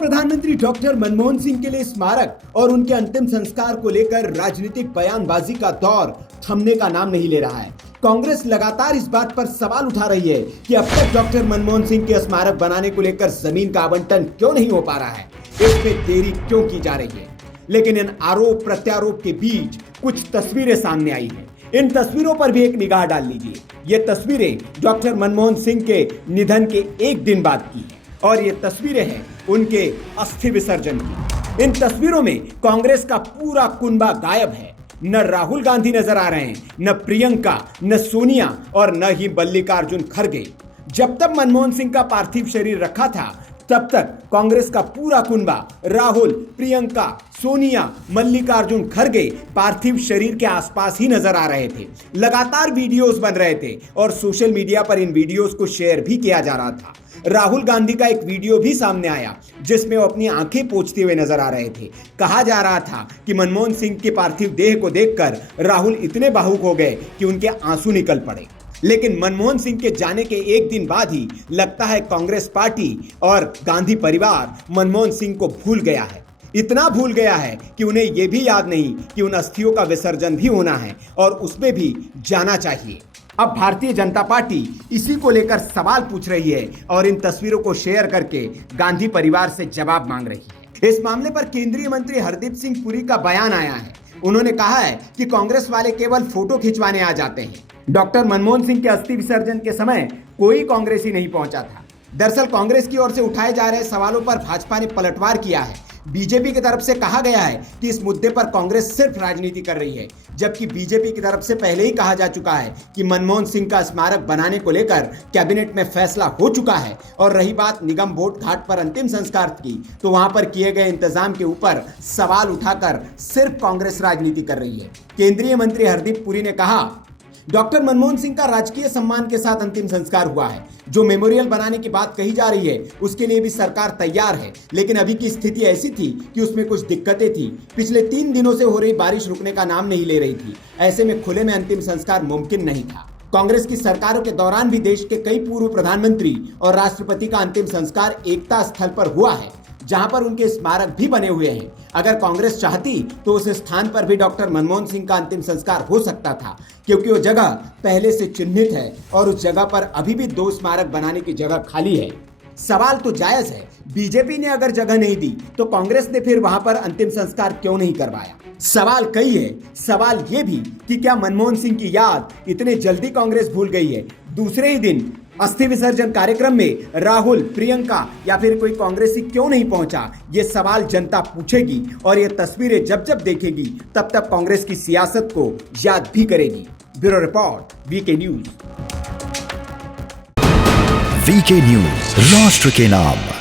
प्रधानमंत्री डॉक्टर मनमोहन सिंह के लिए स्मारक और उनके अंतिम संस्कार को लेकर राजनीतिक बयानबाजी का दौर थमने का नाम नहीं ले रहा है। कांग्रेस लगातार इस बात पर सवाल उठा रही है कि अब तक डॉक्टर मनमोहन सिंह के स्मारक बनाने को लेकर जमीन का आवंटन क्यों नहीं हो पा रहा है, इसमें देरी क्यों की जा रही है। लेकिन इन आरोप प्रत्यारोप के बीच कुछ तस्वीरें सामने आई हैं। इन तस्वीरों पर भी एक निगाह डाल लीजिए। ये तस्वीरें डॉक्टर मनमोहन सिंह के निधन के एक दिन बाद की हैं और ये तस्वीरें हैं उनके अस्थि विसर्जन की। इन तस्वीरों में कांग्रेस का पूरा कुनबा गायब है। न राहुल गांधी नजर आ रहे हैं, न प्रियंका, न सोनिया और न ही मल्लिकार्जुन खड़गे। जब तक मनमोहन सिंह का पार्थिव शरीर रखा था तब तक कांग्रेस का पूरा कुनबा राहुल, प्रियंका, सोनिया, मल्लिकार्जुन खड़गे पार्थिव शरीर के आसपास ही नजर आ रहे थे। लगातार वीडियोस बन रहे थे और सोशल मीडिया पर इन वीडियोस को शेयर भी किया जा रहा था। राहुल गांधी का एक वीडियो भी सामने आया जिसमें वो अपनी आंखें पोंछते हुए नजर आ रहे थे। कहा जा रहा था कि मनमोहन सिंह के पार्थिव देह को देखकर राहुल इतने भावुक हो गए कि उनके आंसू निकल पड़े। लेकिन मनमोहन सिंह के जाने के एक दिन बाद ही लगता है कांग्रेस पार्टी और गांधी परिवार मनमोहन सिंह को भूल गया है। इतना भूल गया है कि उन्हें यह भी याद नहीं कि उन अस्थियों का विसर्जन भी होना है और उसमें भी जाना चाहिए। अब भारतीय जनता पार्टी इसी को लेकर सवाल पूछ रही है और इन तस्वीरों को शेयर करके गांधी परिवार से जवाब मांग रही है। इस मामले पर केंद्रीय मंत्री हरदीप सिंह पुरी का बयान आया है। उन्होंने कहा है कि कांग्रेस वाले केवल फोटो खिंचवाने आ जाते हैं। डॉक्टर मनमोहन सिंह के अस्थि विसर्जन के समय कोई कांग्रेसी नहीं पहुंचा था। दरअसल कांग्रेस की ओर से उठाए जा रहे सवालों पर भाजपा ने पलटवार किया है। बीजेपी की तरफ से कहा गया है कि इस मुद्दे पर कांग्रेस सिर्फ राजनीति कर रही है, जबकि बीजेपी की तरफ से पहले ही कहा जा चुका है कि मनमोहन सिंह का स्मारक बनाने को लेकर कैबिनेट में फैसला हो चुका है। और रही बात निगम बोट घाट पर अंतिम संस्कार की, तो वहां पर किए गए इंतजाम के ऊपर सवाल उठाकर सिर्फ कांग्रेस राजनीति कर रही है। केंद्रीय मंत्री हरदीप पुरी ने कहा, डॉक्टर मनमोहन सिंह का राजकीय सम्मान के साथ अंतिम संस्कार हुआ है। जो मेमोरियल बनाने की बात कही जा रही है उसके लिए भी सरकार तैयार है, लेकिन अभी की स्थिति ऐसी थी कि उसमें कुछ दिक्कतें थी। पिछले 3 दिनों से हो रही बारिश रुकने का नाम नहीं ले रही थी। ऐसे में खुले में अंतिम संस्कार मुमकिन नहीं था। कांग्रेस की सरकारों के दौरान भी देश के कई पूर्व प्रधानमंत्री और राष्ट्रपति का अंतिम संस्कार एकता स्थल पर हुआ है, जहां पर उनके स्मारक भी बने हुए हैं। अगर कांग्रेस चाहती तो उस स्थान पर भी डॉक्टर मनमोहन सिंह का अंतिम संस्कार हो सकता था, क्योंकि वो जगह पहले से चिन्हित है और उस जगह पर अभी भी 2 स्मारक बनाने की जगह खाली है। सवाल तो जायज है, बीजेपी ने अगर जगह नहीं दी तो कांग्रेस ने फिर वहां पर अंतिम संस्कार क्यों नहीं करवाया। सवाल कई है। सवाल ये भी कि क्या मनमोहन सिंह की याद इतने जल्दी कांग्रेस भूल गई है। दूसरे ही दिन अस्थि विसर्जन कार्यक्रम में राहुल, प्रियंका या फिर कोई कांग्रेसी क्यों नहीं पहुंचा, ये सवाल जनता पूछेगी और ये तस्वीरें जब जब देखेगी तब तब कांग्रेस की सियासत को याद भी करेगी। Bureau report, VK news. VK news, राष्ट्र के नाम।